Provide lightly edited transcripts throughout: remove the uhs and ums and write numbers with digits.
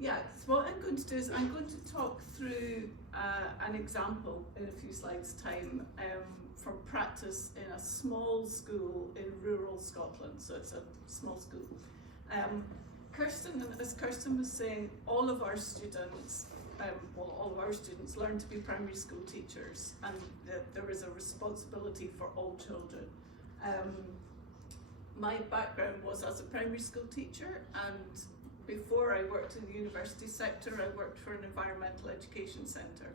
Yeah, so what I'm going to do is I'm going to talk through an example in a few slides' time from practice in a small school in rural Scotland, so it's a small school. As Kirsten was saying, all of our students learn to be primary school teachers, and there is a responsibility for all children. My background was as a primary school teacher, and before I worked in the university sector, I worked for an environmental education centre.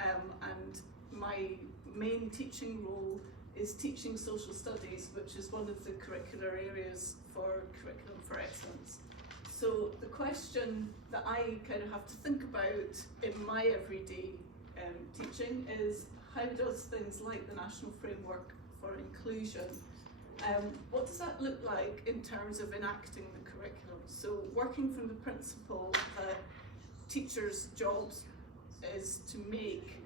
And my main teaching role is teaching social studies, which is one of the curricular areas for Curriculum for Excellence. So the question that I kind of have to think about in my everyday teaching is, how does things like the National Framework for Inclusion, what does that look like in terms of enacting the curriculum? So working from the principle that teachers' jobs is to make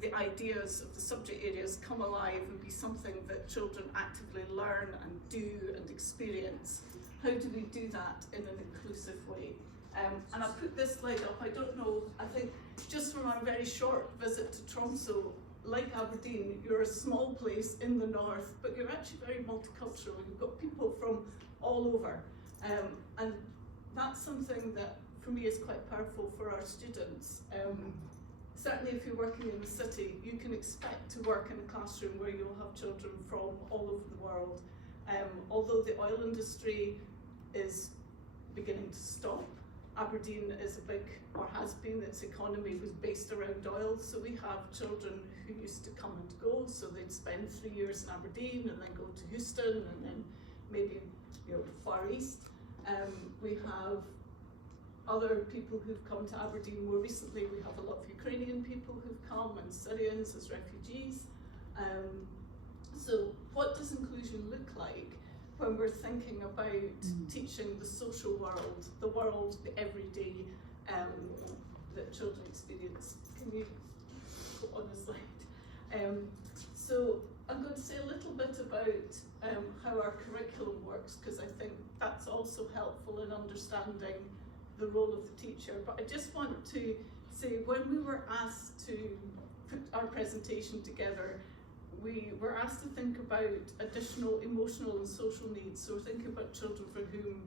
the ideas of the subject areas come alive and be something that children actively learn and do and experience. How do we do that in an inclusive way? And I put this slide up, I don't know, I think just from our very short visit to Tromsø, like Aberdeen, you're a small place in the north, but you're actually very multicultural. You've got people from all over. And that's something that for me is quite powerful for our students. Certainly if you're working in the city, you can expect to work in a classroom where you'll have children from all over the world. Although the oil industry is beginning to stop, Aberdeen is a big, or has been, its economy was based around oil, so we have children who used to come and go, so they'd spend 3 years in Aberdeen and then go to Houston and then maybe Far East. We have other people who've come to Aberdeen more recently. We have a lot of Ukrainian people who've come and Syrians as refugees. So what does inclusion look like when we're thinking about teaching the social world, the everyday that children experience? Can you go on the slide? So I'm going to say a little bit about how our curriculum works, because I think that's also helpful in understanding the role of the teacher. But I just want to say, when we were asked to put our presentation together, we were asked to think about additional emotional and social needs. So we're thinking about children for whom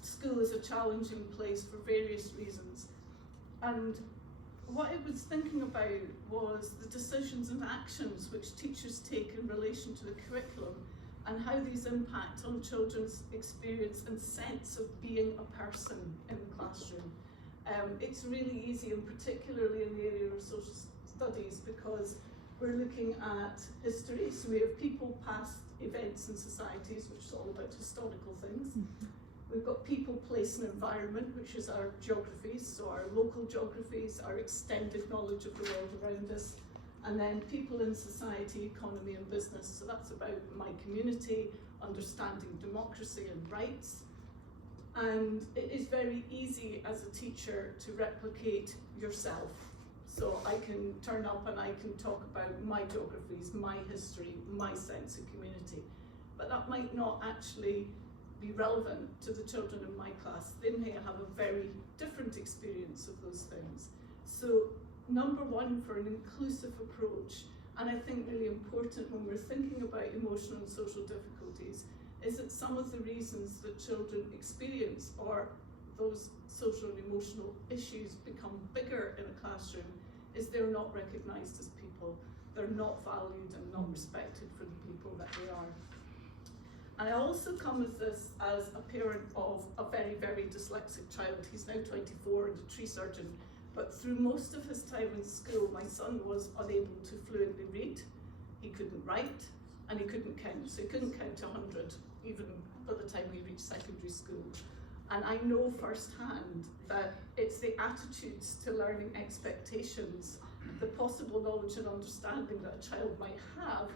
school is a challenging place for various reasons. And what I was thinking about was the decisions and actions which teachers take in relation to the curriculum and how these impact on children's experience and sense of being a person in the classroom. It's really easy, and particularly in the area of social studies, because we're looking at history, so we have people, past events and societies, which is all about historical things. We've got people, place and environment, which is our geographies, so our local geographies, our extended knowledge of the world around us, and then people in society, economy and business, so that's about my community, understanding democracy and rights. And it is very easy as a teacher to replicate yourself. So I can turn up and I can talk about my geographies, my history, my sense of community. But that might not actually be relevant to the children in my class. They may have a very different experience of those things. So number one, for an inclusive approach, and I think really important when we're thinking about emotional and social difficulties, is that some of the reasons that children experience or those social and emotional issues become bigger in a classroom is they're not recognised as people. They're not valued and not respected for the people that they are. And I also come at this as a parent of a very, very dyslexic child. He's now 24 and a tree surgeon, but through most of his time in school, my son was unable to fluently read. He couldn't write and he couldn't count. So he couldn't count to 100, even by the time we reached secondary school. And I know firsthand that it's the attitudes to learning expectations, the possible knowledge and understanding that a child might have,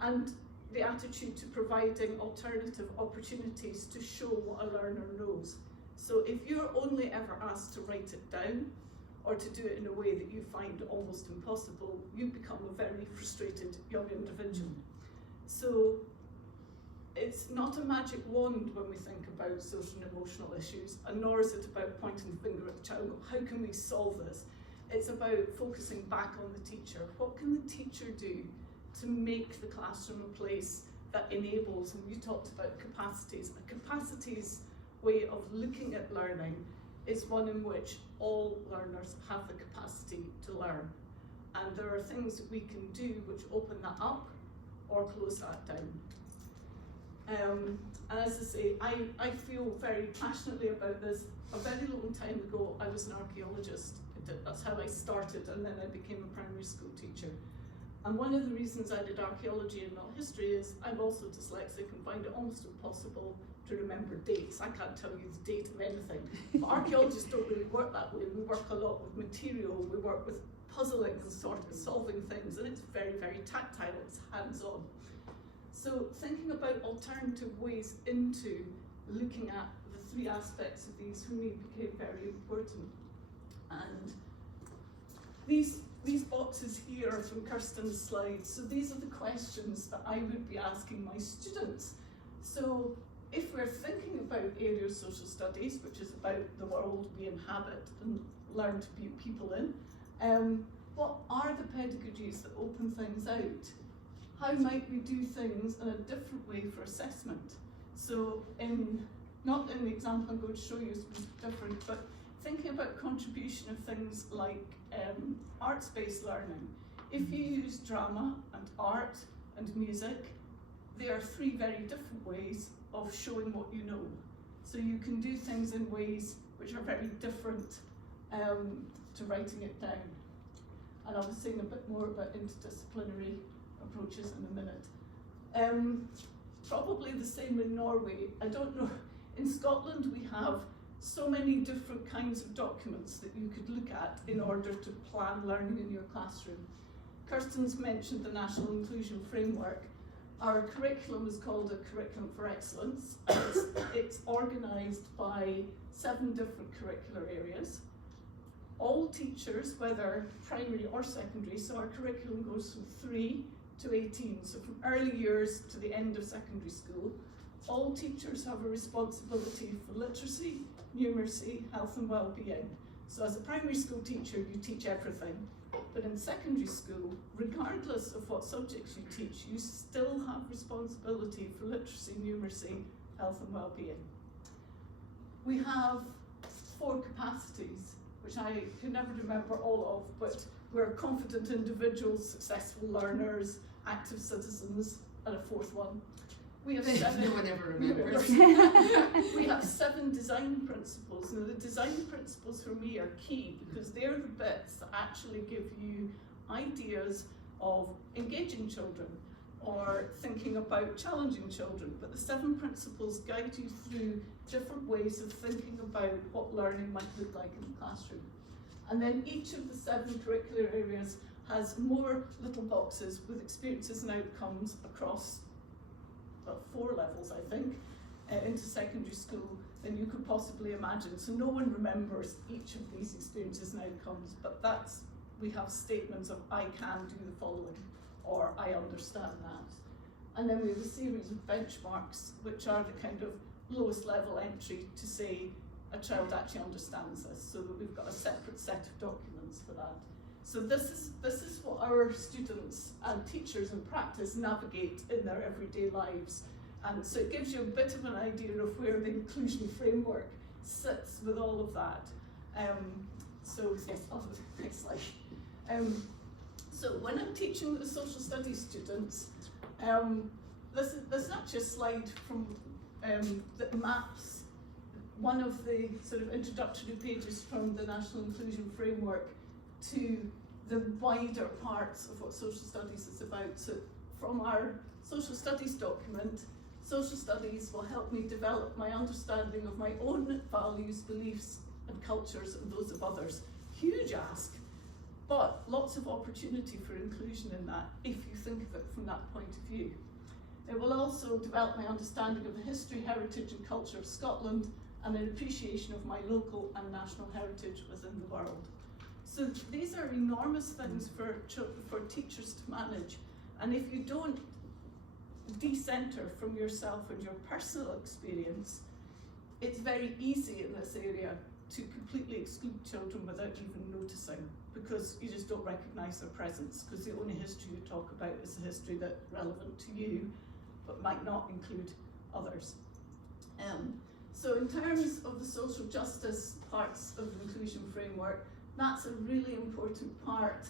and the attitude to providing alternative opportunities to show what a learner knows. So if you're only ever asked to write it down, or to do it in a way that you find almost impossible, you become a very frustrated young individual. So it's not a magic wand when we think about social and emotional issues, and nor is it about pointing the finger at the child, how can we solve this? It's about focusing back on the teacher. What can the teacher do to make the classroom a place that enables, and you talked about capacities. A capacities way of looking at learning is one in which all learners have the capacity to learn. And there are things that we can do which open that up or close that down. And as I say, I feel very passionately about this. A very long time ago, I was an archaeologist. That's how I started, and then I became a primary school teacher. And one of the reasons I did archaeology and not history is I'm also dyslexic and find it almost impossible to remember dates. I can't tell you the date of anything. But archaeologists don't really work that way. We work a lot with material, we work with puzzling and sort of solving things, and it's very, very tactile, it's hands-on. So thinking about alternative ways into looking at the three aspects of these for me became very important. And these boxes here are from Kirsten's slides. So these are the questions that I would be asking my students. So if we're thinking about area of social studies, which is about the world we inhabit and learn to be people in, what are the pedagogies that open things out? How might we do things in a different way for assessment? So not in the example I'm going to show you is different, but thinking about contribution of things like arts-based learning. If you use drama and art and music, they are three very different ways of showing what you know. So you can do things in ways which are very different to writing it down. And I'll be saying a bit more about interdisciplinary approaches in a minute. Probably the same in Norway. I don't know, in Scotland we have so many different kinds of documents that you could look at in order to plan learning in your classroom. Kirsten's mentioned the National Inclusion Framework. Our curriculum is called a Curriculum for Excellence. It's organised by 7 different curricular areas. All teachers, whether primary or secondary, so our curriculum goes from 3 to 18, so from early years to the end of secondary school, all teachers have a responsibility for literacy, numeracy, health and well-being. So as a primary school teacher, you teach everything. But in secondary school, regardless of what subjects you teach, you still have responsibility for literacy, numeracy, health and well-being. We have 4 capacities, which I can never remember all of, but we're confident individuals, successful learners, active citizens, and a 4th one. We have 7. No one ever remembers. We have 7 design principles. Now, the design principles for me are key because they're the bits that actually give you ideas of engaging children or thinking about challenging children. But the 7 principles guide you through different ways of thinking about what learning might look like in the classroom. And then each of the 7 curricular areas has more little boxes with experiences and outcomes across 4 levels, I think, into secondary school than you could possibly imagine. So no one remembers each of these experiences and outcomes, but we have statements of I can do the following, or I understand that. And then we have a series of benchmarks, which are the kind of lowest level entry to say a child actually understands this, so that we've got a separate set of documents for that. So this is what our students and teachers in practice navigate in their everyday lives. And so it gives you a bit of an idea of where the inclusion framework sits with all of that. So yes, next slide. So when I'm teaching the social studies students, this is actually a slide from that maps one of the sort of introductory pages from the National Inclusion Framework to the wider parts of what social studies is about. So from our social studies document, social studies will help me develop my understanding of my own values, beliefs and cultures and those of others. Huge ask, but lots of opportunity for inclusion in that if you think of it from that point of view. It will also develop my understanding of the history, heritage and culture of Scotland and an appreciation of my local and national heritage within the world. So these are enormous things for teachers to manage, and if you don't de-center from yourself and your personal experience, it's very easy in this area to completely exclude children without even noticing, because you just don't recognise their presence, because the only history you talk about is the history that's relevant to you, but might not include others. So in terms of the social justice parts of the inclusion framework, that's a really important part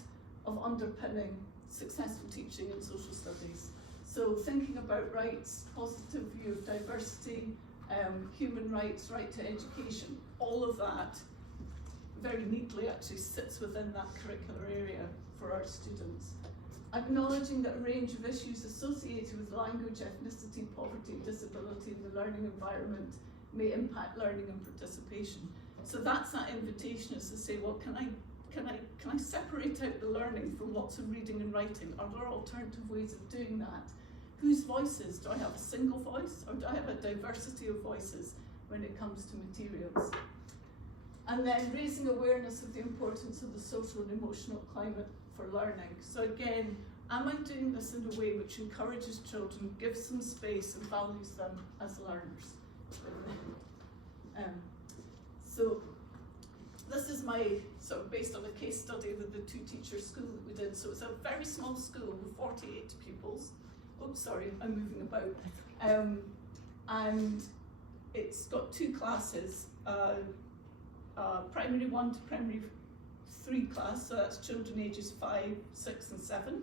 of underpinning successful teaching in social studies. So thinking about rights, positive view of diversity, human rights, right to education, all of that very neatly actually sits within that curricular area for our students. Acknowledging that a range of issues associated with language, ethnicity, poverty, disability in the learning environment may impact learning and participation. So that's that invitation, is to say, well, can I separate out the learning from lots of reading and writing? Are there alternative ways of doing that? Whose voices? Do I have a single voice, or do I have a diversity of voices when it comes to materials? And then raising awareness of the importance of the social and emotional climate for learning. So again, am I doing this in a way which encourages children, gives them space and values them as learners? So this is my sort of based on a case study with the 2-teacher school that we did. So it's a very small school with 48 pupils. Oops, sorry, I'm moving about. And it's got 2 classes, primary 1 to primary 3 class, so that's children ages 5, 6 and 7,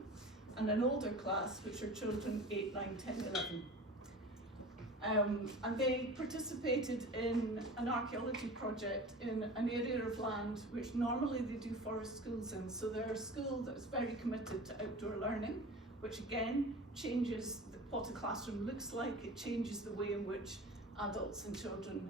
and an older class, which are children 8, 9, 10, 11. And they participated in an archaeology project in an area of land which normally they do forest schools in. So they're a school that's very committed to outdoor learning, which again changes what a classroom looks like. It changes the way in which adults and children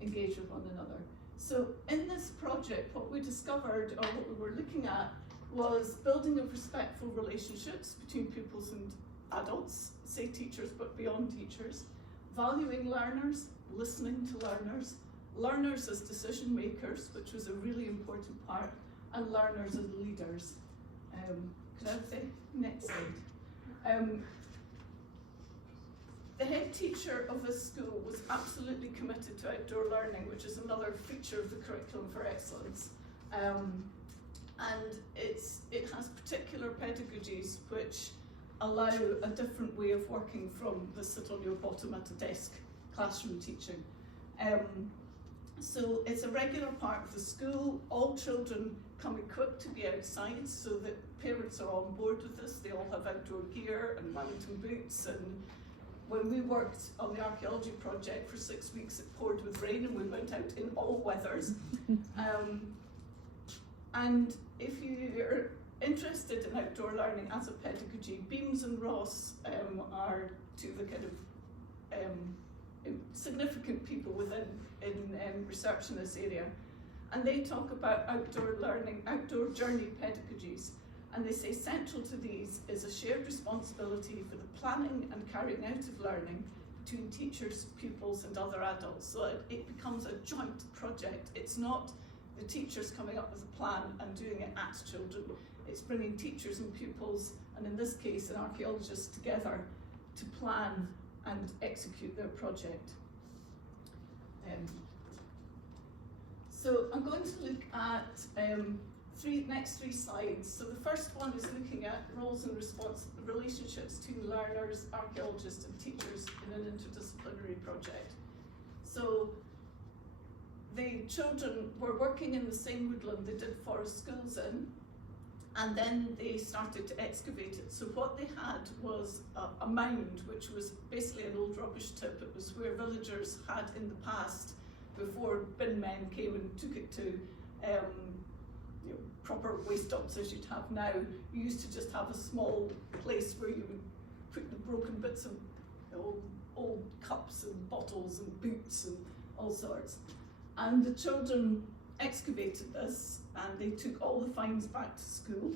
engage with one another. So in this project, what we discovered, or what we were looking at, was building of respectful relationships between pupils and adults, say teachers, but beyond teachers, valuing learners, listening to learners, learners as decision makers, which was a really important part, and learners as leaders. Could I have the next slide? The head teacher of this school was absolutely committed to outdoor learning, which is another feature of the Curriculum for Excellence. And it has particular pedagogies which allow a different way of working from the sit on your bottom at a desk classroom teaching. So it's a regular part of the school. All children come equipped to be outside, so that parents are on board with this. They all have outdoor gear and mountain boots. And when we worked on the archaeology project for 6 weeks, it poured with rain and we went out in all weathers. And if you're interested in outdoor learning as a pedagogy, Beams and Ross are two of the kind of significant people within research in this area. And they talk about outdoor learning, outdoor journey pedagogies. And they say central to these is a shared responsibility for the planning and carrying out of learning between teachers, pupils and other adults. So it becomes a joint project. It's not the teachers coming up with a plan and doing it at children. It's bringing teachers and pupils, and in this case an archaeologist, together to plan and execute their project. So I'm going to look at next three slides. So the first one is looking at roles and relationships between learners, archaeologists and teachers in an interdisciplinary project. So the children were working in the same woodland they did forest schools in, and then they started to excavate it. So what they had was a mound, which was basically an old rubbish tip. It was where villagers had in the past, before bin men came and took it to proper waste dumps as you'd have now. You used to just have a small place where you would put the broken bits of old cups and bottles and boots and all sorts. And the children excavated this, and they took all the finds back to school.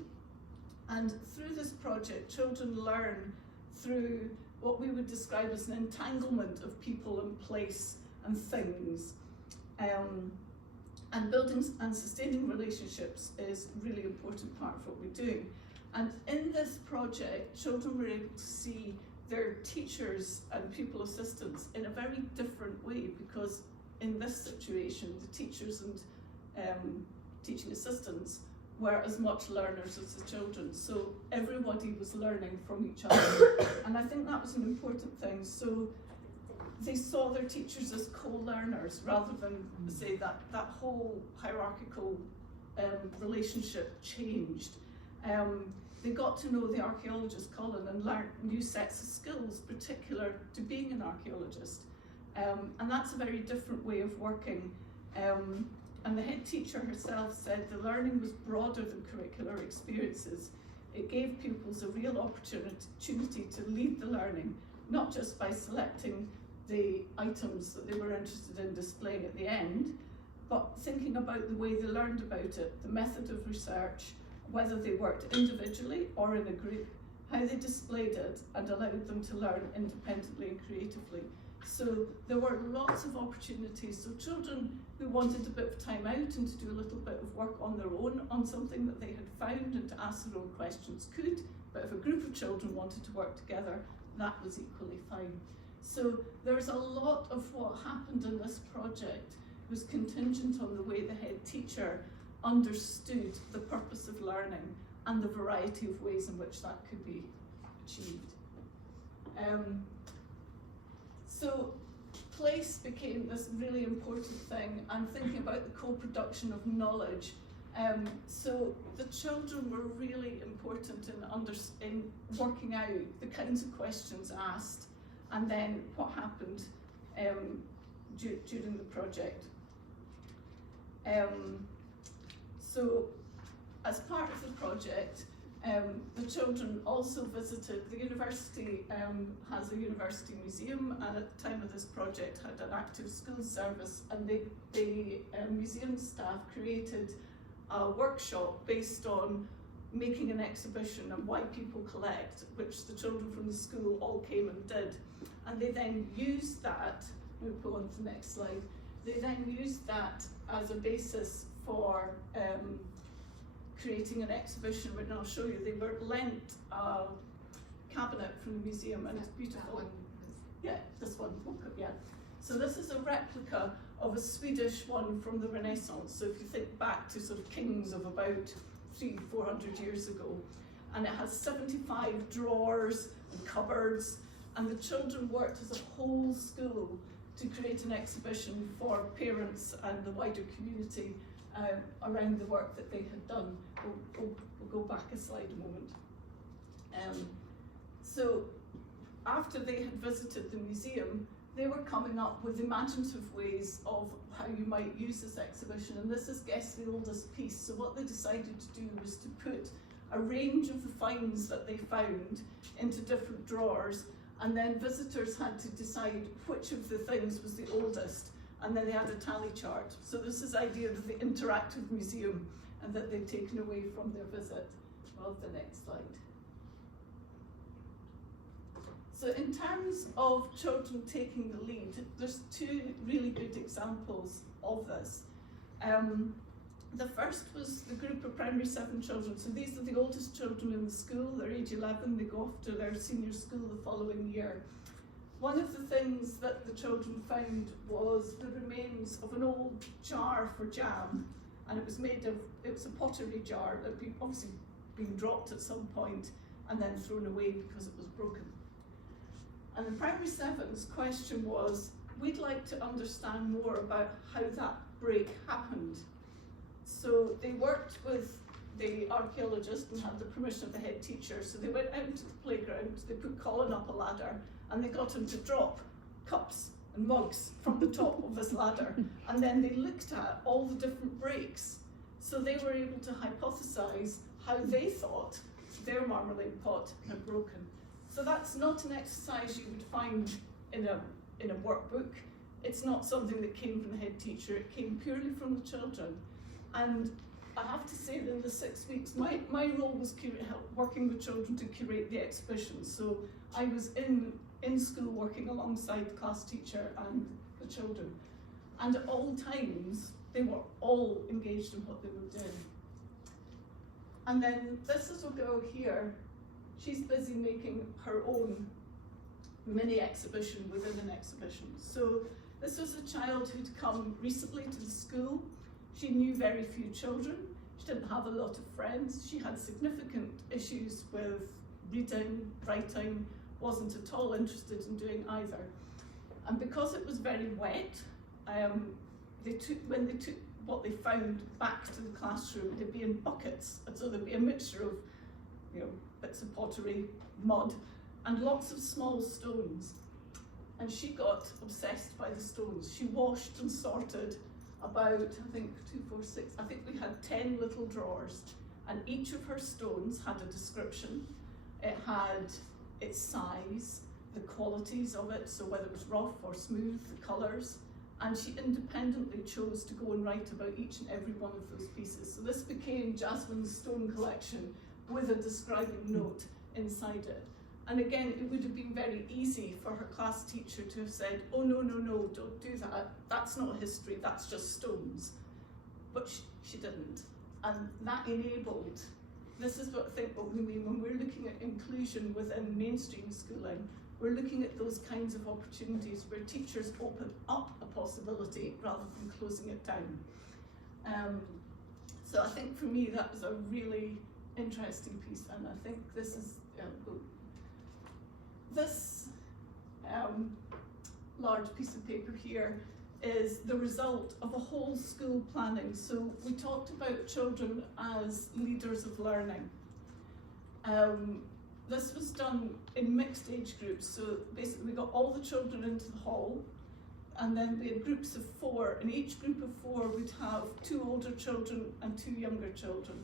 And through this project, children learn through what we would describe as an entanglement of people and place and things. And building and sustaining relationships is a really important part of what we're doing. And in this project, children were able to see their teachers and pupil assistants in a very different way, because in this situation, the teachers and teaching assistants were as much learners as the children. So everybody was learning from each other. And I think that was an important thing. So they saw their teachers as co-learners rather than say that whole hierarchical relationship changed. They got to know the archaeologist Colin and learned new sets of skills particular to being an archaeologist. And that's a very different way of working. And the head teacher herself said the learning was broader than curricular experiences. It gave pupils a real opportunity to lead the learning, not just by selecting the items that they were interested in displaying at the end, but thinking about the way they learned about it, the method of research, whether they worked individually or in a group, how they displayed it and allowed them to learn independently and creatively. So there were lots of opportunities. So children who wanted a bit of time out and to do a little bit of work on their own on something that they had found and to ask their own questions could, but if a group of children wanted to work together, that was equally fine. So there's a lot of what happened in this project was contingent on the way the head teacher understood the purpose of learning and the variety of ways in which that could be achieved. So place became this really important thing, and thinking about the co-production of knowledge. So the children were really important in working out the kinds of questions asked and then what happened during the project. So as part of the project, the children also visited, the university has a university museum, and at the time of this project had an active school service, and the museum staff created a workshop based on making an exhibition and why people collect, which the children from the school all came and did. And they then used that, we'll go on to the next slide, they then used that as a basis for creating an exhibition, which I'll show you. They were lent a cabinet from the museum, and it's beautiful. Yeah, this one, yeah. So this is a replica of a Swedish one from the Renaissance. So if you think back to sort of kings of about 300-400 years ago, and it has 75 drawers and cupboards, and the children worked as a whole school to create an exhibition for parents and the wider community around the work that they had done. We'll go back a slide a moment. So after they had visited the museum, they were coming up with imaginative ways of how you might use this exhibition, and this is Guess the Oldest Piece. So what they decided to do was to put a range of the finds that they found into different drawers, and then visitors had to decide which of the things was the oldest, and then they had a tally chart. So this is the idea of the interactive museum and that they've taken away from their visit. Well, the next slide. So in terms of children taking the lead, there's two really good examples of this. The first was the group of primary 7 children. So these are the oldest children in the school. They're age 11, they go off to their senior school the following year. One of the things that the children found was the remains of an old jar for jam, and it was a pottery jar that had obviously been dropped at some point and then thrown away because it was broken. And the primary 7's question was, we'd like to understand more about how that break happened. So they worked with the archaeologist and had the permission of the head teacher. So they went out to the playground, they put Colin up a ladder, and they got him to drop cups and mugs from the top of this ladder. And then they looked at all the different breaks. So they were able to hypothesize how they thought their marmalade pot had broken. So that's not an exercise you would find in a workbook. It's not something that came from the head teacher, it came purely from the children. And I have to say that in the 6 weeks, my role was working with children to curate the exhibition. So I was in school working alongside the class teacher and the children. And at all times, they were all engaged in what they were doing. And then this little girl here, she's busy making her own mini exhibition within an exhibition. So this was a child who'd come recently to the school. She knew very few children. She didn't have a lot of friends. She had significant issues with reading, writing, wasn't at all interested in doing either. And because it was very wet, when they took what they found back to the classroom, they'd be in buckets, and so there'd be a mixture of, you know, bits of pottery, mud, and lots of small stones. And she got obsessed by the stones. She washed and sorted about, I think, 2, 4, 6, I think we had 10 little drawers, and each of her stones had a description. It had its size, the qualities of it, so whether it was rough or smooth, the colours, and she independently chose to go and write about each and every one of those pieces. So this became Jasmine's stone collection with a describing note inside it. And again, it would have been very easy for her class teacher to have said, oh no, no, no, don't do that. That's not history, that's just stones. But she didn't. And that enabled, this is what I think what we mean when we're looking at inclusion within mainstream schooling. We're looking at those kinds of opportunities where teachers open up a possibility rather than closing it down. So I think for me that was a really interesting piece, and I think this is this large piece of paper here is the result of a whole school planning. So we talked about children as leaders of learning. This was done in mixed age groups. So basically we got all the children into the hall, and then we had groups of 4, and each group of 4 would have 2 older children and 2 younger children.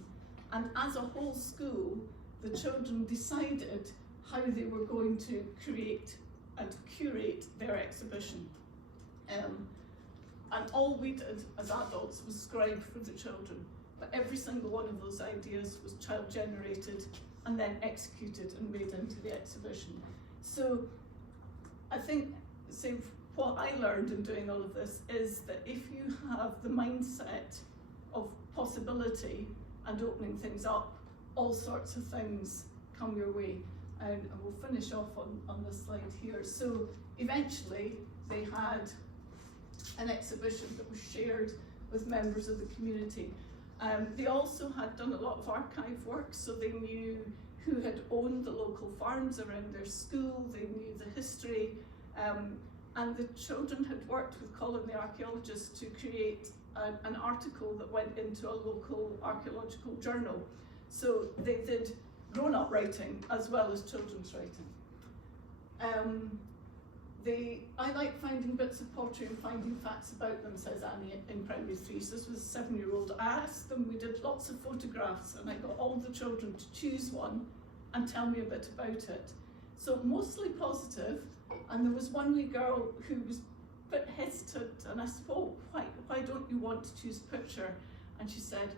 And as a whole school, the children decided how they were going to create and curate their exhibition. And all we did as adults was scribe for the children, but every single one of those ideas was child generated and then executed and made into the exhibition. So I think, what I learned in doing all of this is that if you have the mindset of possibility and opening things up, all sorts of things come your way. And we'll finish off on this slide here. So eventually they had an exhibition that was shared with members of the community. They also had done a lot of archive work, so they knew who had owned the local farms around their school, they knew the history, and the children had worked with Colin the archaeologist to create an article that went into a local archaeological journal. So they did grown-up writing as well as children's writing. I like finding bits of pottery and finding facts about them, says Annie in primary 3. So this was a 7-year-old. I asked them, we did lots of photographs, and I got all the children to choose one and tell me a bit about it. So mostly positive, and there was one wee girl who was a bit hesitant, and I said, oh, why don't you want to choose a picture? And she said,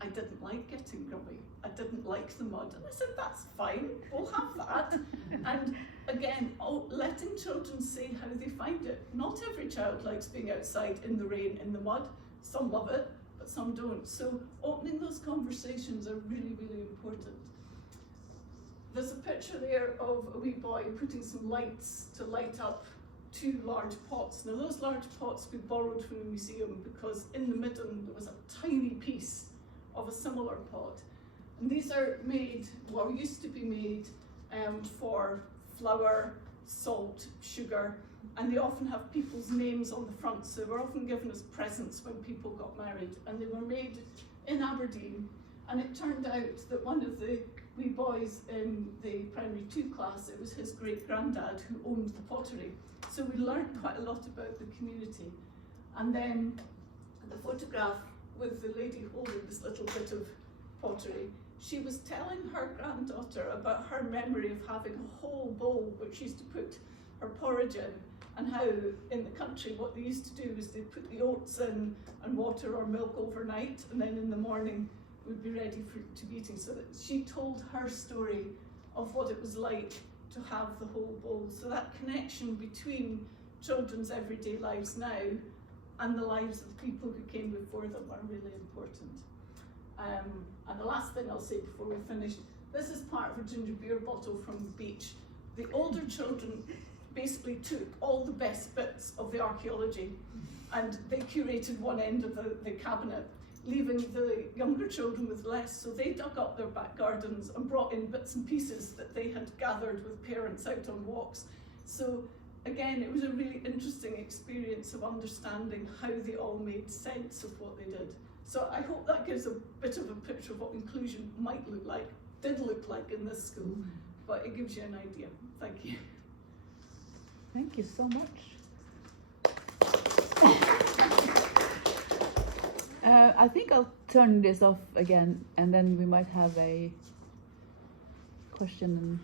I didn't like getting grubby. I didn't like the mud. And I said, that's fine, we'll have that. And again, letting children say how they find it. Not every child likes being outside in the rain, in the mud. Some love it, but some don't. So opening those conversations are really, really important. There's a picture there of a wee boy putting some lights to light up 2 large pots. Now those large pots we borrowed from the museum because in the midden there was a tiny piece of a similar pot. And these are made, or used to be made, for flour, salt, sugar, and they often have people's names on the front, so they were often given as presents when people got married. And they were made in Aberdeen, and it turned out that one of the wee boys in the primary 2 class, it was his great-granddad who owned the pottery. So we learned quite a lot about the community. And then the photograph with the lady holding this little bit of pottery, she was telling her granddaughter about her memory of having a whole bowl which she used to put her porridge in, and how in the country what they used to do is they put the oats in and water or milk overnight, and then in the morning would be ready to be eating. So that she told her story of what it was like to have the whole bowl. So that connection between children's everyday lives now and the lives of the people who came before them are really important. And the last thing I'll say before we finish, this is part of a ginger beer bottle from the beach. The older children basically took all the best bits of the archaeology and they curated one end of the cabinet, leaving the younger children with less. So they dug up their back gardens and brought in bits and pieces that they had gathered with parents out on walks. So again, it was a really interesting experience of understanding how they all made sense of what they did. So I hope that gives a bit of a picture of what inclusion might look like, did look like in this school, but it gives you an idea. Thank you. Thank you so much. I think I'll turn this off again, and then we might have a question and